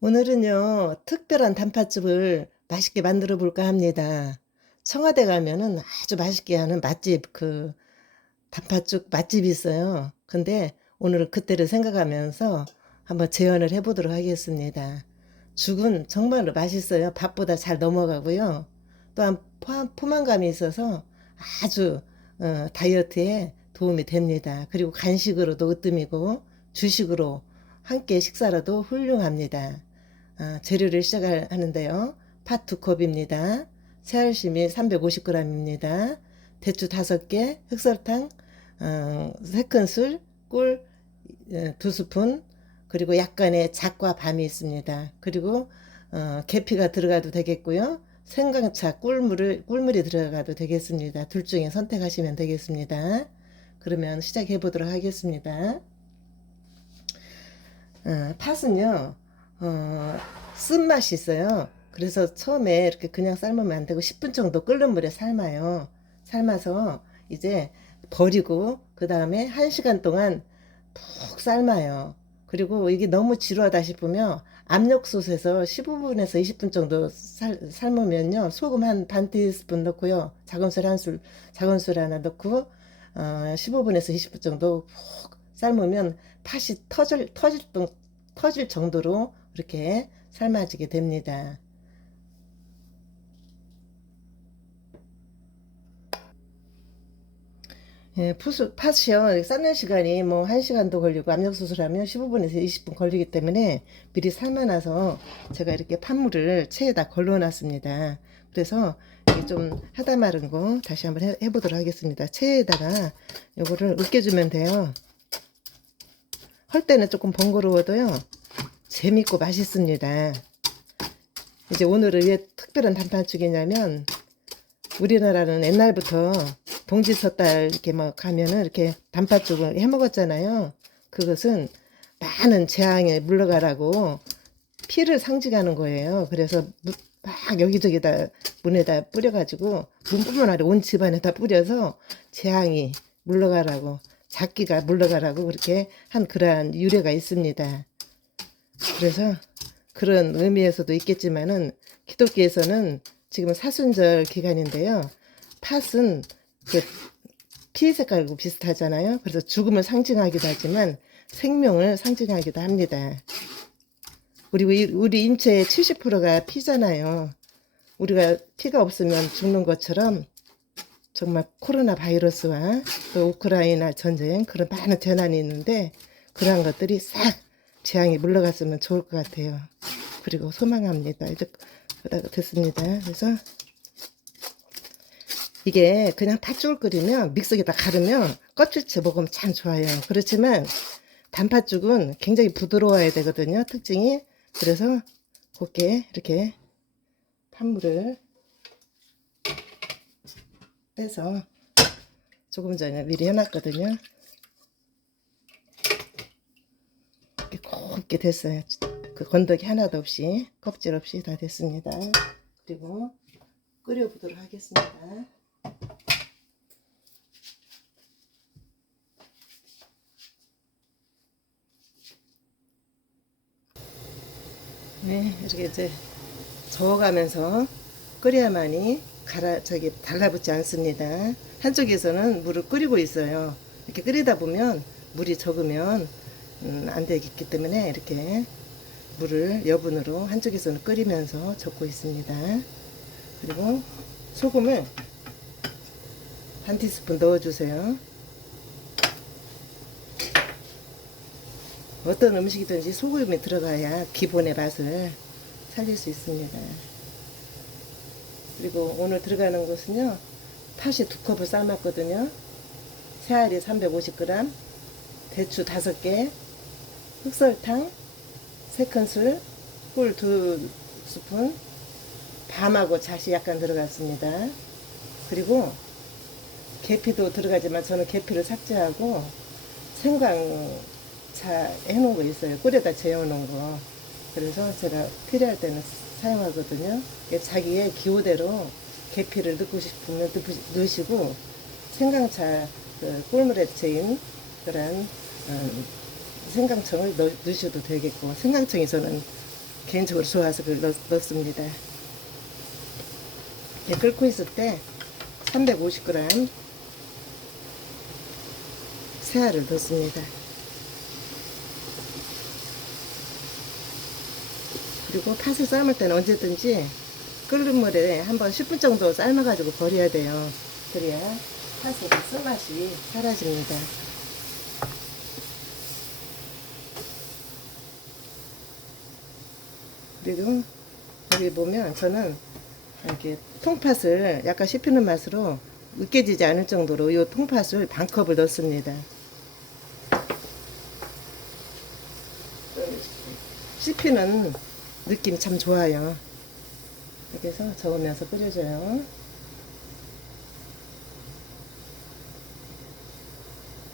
오늘은요, 특별한 단팥죽을 맛있게 만들어 볼까 합니다. 청와대 가면은 아주 맛있게 하는 맛집, 그, 단팥죽 맛집이 있어요. 근데 오늘은 그때를 생각하면서 한번 재현을 해보도록 하겠습니다. 죽은 정말로 맛있어요. 밥보다 잘 넘어가고요. 또한 포- 포만감이 있어서 아주 어, 다이어트에 도움이 됩니다. 그리고 간식으로도 으뜸이고 주식으로 함께 식사로도 훌륭합니다. 아, 재료를 시작하는데요. 팥두 컵입니다. 새알심이 350g입니다. 대추 5개, 흑설탕 어, 3큰술, 꿀 어, 2스푼, 그리고 약간의 작과 밤이 있습니다. 그리고 어, 계피가 들어가도 되겠고요. 생강차 꿀물을 꿀물이 들어가도 되겠습니다. 둘 중에 선택하시면 되겠습니다. 그러면 시작해 보도록 하겠습니다. 어, 팥은요, 어, 쓴맛이 있어요. 그래서 처음에 이렇게 그냥 삶으면 안 되고 10분 정도 끓는 물에 삶아요. 삶아서 이제 버리고 그 다음에 1시간 동안 푹 삶아요. 그리고 이게 너무 지루하다 싶으면 압력솥에서 15분에서 20분 정도 살, 삶으면요. 소금 한 반 티스푼 넣고요. 작은 술 한 술, 작은 술 하나 넣고 어, 15분에서 20분 정도 푹 삶으면 팥이 터질, 터질, 동- 터질 정도로 이렇게 삶아지게 됩니다. 예, 푸수, 팥이요. 삶는 시간이 뭐 1시간도 걸리고 압력솥을 하면 15분에서 20분 걸리기 때문에 미리 삶아놔서 제가 이렇게 팥물을 체에다 걸러놨습니다. 그래서 좀 하다 마른 거 다시 한번 해, 해보도록 하겠습니다. 체에다가 요거를 으깨주면 돼요. 할 때는 조금 번거로워도요. 재밌고 맛있습니다. 이제 오늘은 왜 특별한 단팥죽이냐면 우리나라는 옛날부터 동지섣달 이렇게 막 가면은 이렇게 단팥죽을 해 먹었잖아요. 그것은 많은 재앙에 물러가라고 피를 상징하는 거예요. 그래서 무- 막 여기저기다 문에다 뿌려가지고 문뿐만 아니라 온 집안에 다 뿌려서 재앙이 물러가라고 작기가 물러가라고 그렇게 한 그러한 유래가 있습니다. 그래서 그런 의미에서도 있겠지만은 기독교에서는 지금 사순절 기간인데요. 팥은 그 피 색깔과 비슷하잖아요. 그래서 죽음을 상징하기도 하지만 생명을 상징하기도 합니다. 우리 우리 인체의 70%가 피잖아요. 우리가 피가 없으면 죽는 것처럼 정말 코로나 바이러스와 또 우크라이나 전쟁 그런 많은 재난이 있는데 그러한 것들이 싹 재앙이 물러갔으면 좋을 것 같아요. 그리고 소망합니다. 그다가 됐습니다. 그래서 이게 그냥 팥죽을 끓이면 믹서기에다 가르면 껍질째 먹으면 참 좋아요. 그렇지만 단팥죽은 굉장히 부드러워야 되거든요. 특징이 그래서 곱게 이렇게 팥물을 빼서 조금 전에 미리 해놨거든요. 이렇게 됐어요. 그 건더기 하나도 없이 껍질 없이 다 됐습니다. 그리고 끓여보도록 하겠습니다. 네, 이렇게 이제 저어가면서 끓여야만이 갈아 저기 달라붙지 않습니다. 한쪽에서는 물을 끓이고 있어요. 이렇게 끓이다 보면 물이 적으면 음, 안 되기 때문에 이렇게 물을 여분으로 한쪽에서는 끓이면서 적고 있습니다. 그리고 소금을 반 티스푼 넣어주세요. 어떤 음식이든지 소금이 들어가야 기본의 맛을 살릴 수 있습니다. 그리고 오늘 들어가는 것은요, 팥이 두 컵을 삶았거든요. 새알이 350g, 대추 5개, 흑설탕 3큰술, 꿀 2스푼, 밤하고 잣이 약간 들어갔습니다. 그리고 계피도 들어가지만 저는 계피를 삭제하고 생강차 해놓은 거 있어요. 꿀에다 재워놓은 거. 그래서 제가 필요할 때는 사용하거든요. 자기의 기호대로 계피를 넣고 싶으면 넣으시- 넣으시고 생강차 그 꿀물에 재인 그런 음, 생강청을 넣, 넣으셔도 되겠고 생강청이 저는 개인적으로 좋아서 그걸 넣, 넣습니다. 예, 끓고 있을 때 350g 새알을 넣습니다. 그리고 팥을 삶을 때는 언제든지 끓는 물에 한번 10분 정도 삶아가지고 버려야 돼요. 그래야 팥의 그 쓴맛이 사라집니다. 그리고 여기 보면 저는 이렇게 통팥을 약간 씹히는 맛으로 으깨지지 않을 정도로 이 통팥을 반 컵을 넣습니다. 씹히는 느낌이 참 좋아요. 이렇게 해서 저으면서 끓여줘요.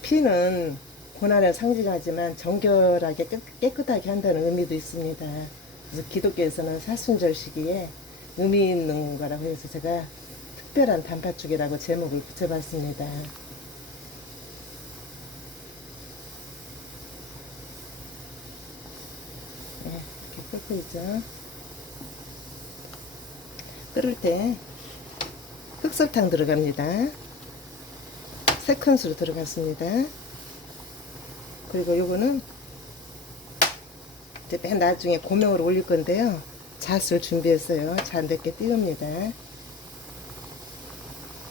피는 고난을 상징하지만 정결하게 깨- 깨끗하게 한다는 의미도 있습니다. 그래서 기독교에서는 사순절 시기에 의미 있는 거라고 해서 제가 특별한 단팥죽이라고 제목을 붙여봤습니다. 네, 이렇게 끓고 있죠. 끓을 때 흑설탕 들어갑니다. 세 큰술 들어갔습니다. 그리고 요거는 이제 맨 나중에 고명으로 올릴 건데요. 잣을 준비했어요. 잣몇개 띄웁니다.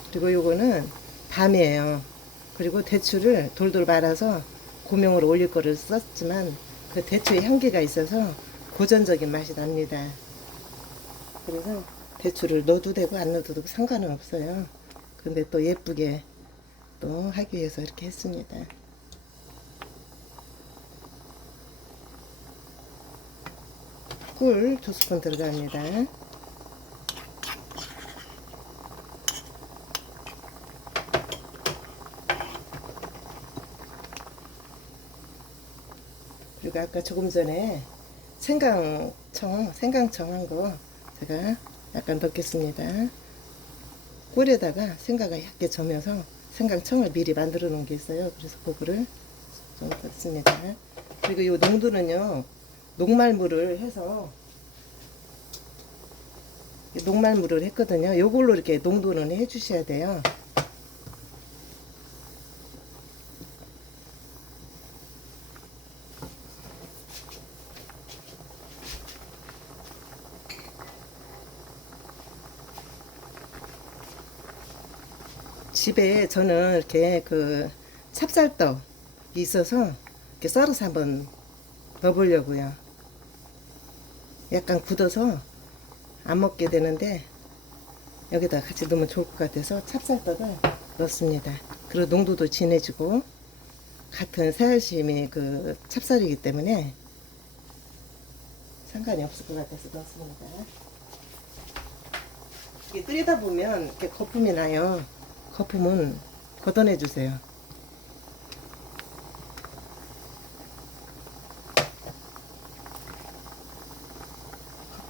그리고 요거는 밤이에요. 그리고 대추를 돌돌 말아서 고명으로 올릴 거를 썼지만 그 대추의 향기가 있어서 고전적인 맛이 납니다. 그래서 대추를 넣어도 되고 안 넣어도 되고 상관은 없어요. 근데 또 예쁘게 또 하기 위해서 이렇게 했습니다. 꿀 두 스푼 들어갑니다. 그리고 아까 조금 전에 생강청, 생강청 한 거 제가 약간 넣겠습니다. 꿀에다가 생강을 얇게 저며서 생강청을 미리 만들어 놓은 게 있어요. 그래서 그거를 좀 넣습니다. 그리고 이 농도는요, 녹말물을 해서 녹말물을 했거든요. 요걸로 이렇게 농도는 해 주셔야 돼요. 집에 저는 이렇게 그 찹쌀떡이 있어서 이렇게 썰어서 한번 넣어보려고요. 약간 굳어서 안 먹게 되는데 여기다 같이 넣으면 좋을 것 같아서 찹쌀떡을 넣습니다. 그리고 농도도 진해지고 같은 새알심이 그 찹쌀이기 때문에 상관이 없을 것 같아서 넣습니다. 이게 끓이다 보면 이렇게 거품이 나요. 거품은 걷어내 주세요.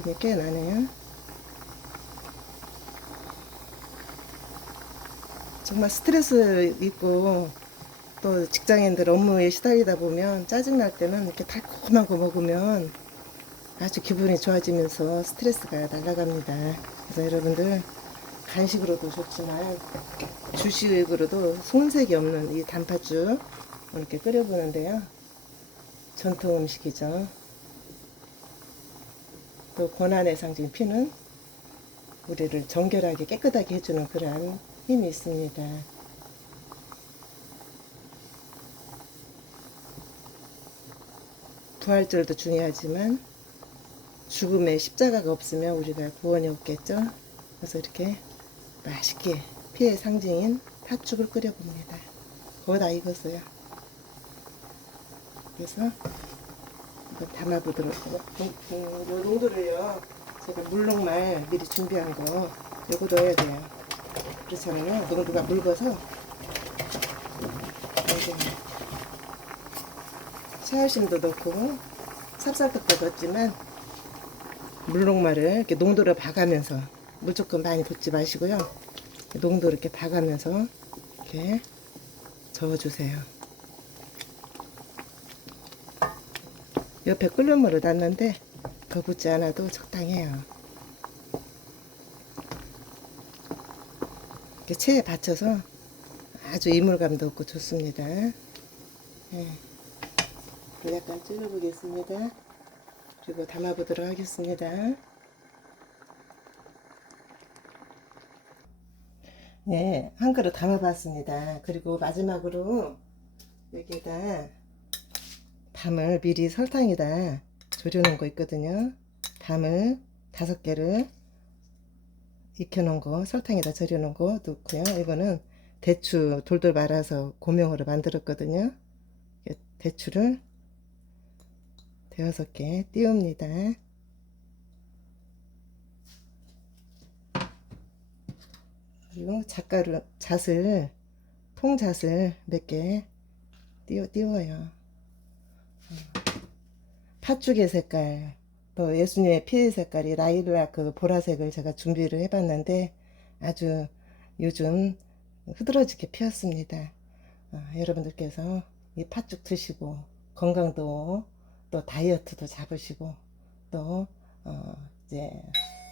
거품이 꽤 나네요. 정말 스트레스 있고 또 직장인들 업무에 시달리다 보면 짜증날 때는 이렇게 달콤한 거 먹으면 아주 기분이 좋아지면서 스트레스가 날아갑니다. 그래서 여러분들 간식으로도 좋지만 주식으로도 손색이 없는 이 단팥죽 이렇게 끓여보는데요. 전통 음식이죠. 또 고난의 상징 피는 우리를 정결하게 깨끗하게 해주는 그러한 힘이 있습니다. 부활절도 중요하지만 죽음의 십자가가 없으면 우리가 구원이 없겠죠. 그래서 이렇게 맛있게 피의 상징인 팥죽을 끓여봅니다. 거의 다 익었어요. 그래서 담아보도록 하고 요 농도를요 제가 물녹말 미리 준비한 거 요거 넣어야 돼요. 않으면 농도가 묽어서 샤워심도 넣고 찹쌀떡도 넣었지만 물녹말을 이렇게 농도를 봐가면서 무조건 많이 붓지 마시고요. 농도 이렇게 봐가면서 이렇게 저어주세요. 옆에 끓는 물을 놨는데 더 붓지 않아도 적당해요. 이렇게 체에 받쳐서 아주 이물감도 없고 좋습니다. 예. 약간 찔러보겠습니다. 그리고 담아보도록 하겠습니다. 예, 한 그릇 담아봤습니다. 그리고 마지막으로 여기에다 밤을 미리 설탕에다 졸여놓은 거 있거든요. 밤을 다섯 개를 익혀놓은 거 설탕에다 절여놓은 거 넣고요. 이거는 대추 돌돌 말아서 고명으로 만들었거든요. 대추를 대여섯 개 띄웁니다. 그리고 잣가루 잣을 통잣을 몇 개 띄워 띄워요. 어. 팥죽의 색깔 또 예수님의 피의 색깔이 라일락 그 보라색을 제가 준비를 해봤는데 아주 요즘 흐드러지게 피었습니다. 어, 여러분들께서 이 팥죽 드시고 건강도 또 다이어트도 잡으시고 또 어, 이제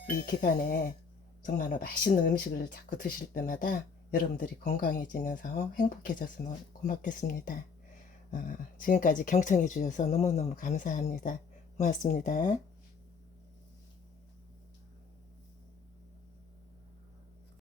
이 기간에 정말로 맛있는 음식을 자꾸 드실 때마다 여러분들이 건강해지면서 행복해졌으면 고맙겠습니다. 어, 지금까지 경청해 주셔서 너무너무 감사합니다. 고맙습니다.